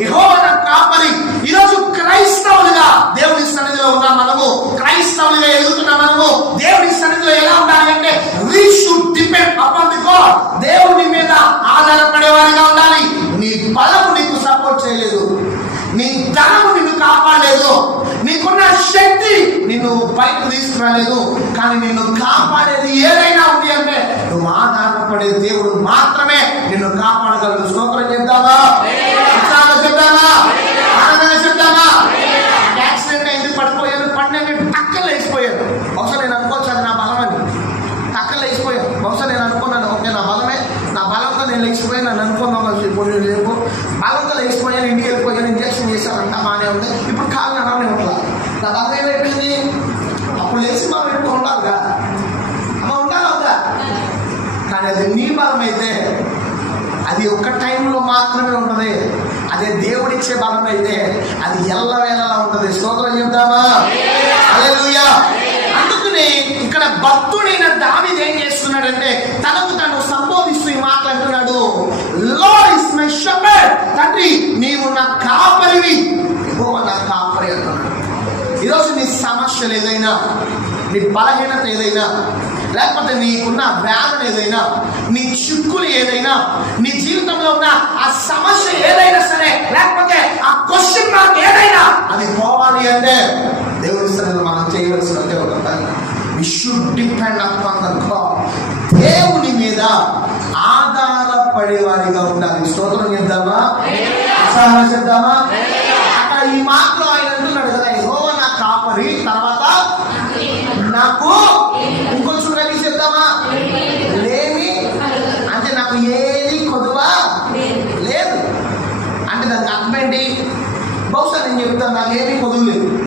యెహోవా నా కాపరి. ఈరోజు క్రైస్తవులుగా దేవుని సన్నిధిలో ఉన్న మనము, క్రైస్తవులుగా ఎదుగుతున్న మనము దేవుని సన్నిధిలో ఎలా ఉండాలి అంటే we should depend upon the God. దేవుని మీద ఆధారపడేవారిగా ఉండాలి. నీ బలము నీకు సపోర్ట్ చేయలేదు, నీ ధనము నిన్ను కాపాడలేదు, నీకున్న శక్తి నిన్ను బయటకు తీసుకురాలేదు. కానీ నిన్ను కాపాడేది ఏదైనా ఉంది అంటే నువ్వు ఆధారపడే దేవుడు మాత్రమే నిన్ను కాపాడగలడు. స్తోత్రం చెప్తావా? చెప్తావా? ఆనందంగా చెప్తావా? యాక్సిడెంట్ అయింది, పడిపోయాను, పడిన టక్కలు వేసిపోయాను. బహుశా నేను అనుకోవచ్చు అది నా బలమని. టక్కలు వేసిపోయాను. బహుశా నేను అనుకున్నాను ఓకే నా బలమే, నా బలంతో నేను లేచిపోయాను, నన్ను అనుకున్నాను లేపు బలంతో లేచిపోయాను, ఇంటికి వెళ్ళిపోయాను, ఇంజక్షన్ చేశారంట, బాగానే ఉంది. ఇప్పుడు కాళ్ళు నడవనే ఉండాలి. నా బలం ఏమైపోయింది? అప్పుడు లేచి మా ఇంట్లో ఉండాలి కదా, అమ్మ ఉండాలి అవుదా? కానీ అది నీ బలం అయితే అది ఒక టైంలో మాత్రమే ఉంటుంది. అదే దేవుడిచ్చే బలం అయితే అది ఎల్లవేళలా ఉంటుంది. స్తోత్రం చెప్తామా? హల్లెలూయా. అందుకని ఇక్కడ భక్తుడైన దావీదు ఏం చేస్తున్నాడంటే తనకు తను సంబోధిస్తూ ఈ మాటలు అంటున్నాడు, లార్డ్ ఇస్ మై షెపర్డ్. తండ్రి నీవు నా కాపరివి, యెహోవా నా కాపరి అంటున్నాడు. ఈరోజు నీ సమస్యలు ఏదైనా, నీ బలహీనత ఏదైనా, లేకపోతే నీకున్న వ్యాధులు ఏదైనా, నీ చిక్కులు ఏదైనా, నీ జీవితంలో ఉన్న ఆ సమస్య ఏదైనా సరే, లేకపోతే ఆ క్వశ్చన్ మార్క్ ఏదైనా అది పోవాలి అంటే దేవుని సన్నిధిలో మనం చేయవలసిన ఒక పని, we should depend upon the God. దేవుని మీద ఆధారపడేవారిగా ఉండాలి. స్తోత్రం చేద్దామా? ఉత్సాహం చేద్దామా? అక్కడ ఈ మాటలో ఆయన అంటున్నాడు కదా, యెహోవా నా కాపరి, తర్వాత నాకు ఇంకొంచెం కలిసి చెప్తామా? లేమి అంటే నాకు ఏది కొదువా లేదు అంటే దానికి అర్థం ఏంటి? బహుశా నేను చెప్తాను నాకు ఏమీ కొదువు లేదు.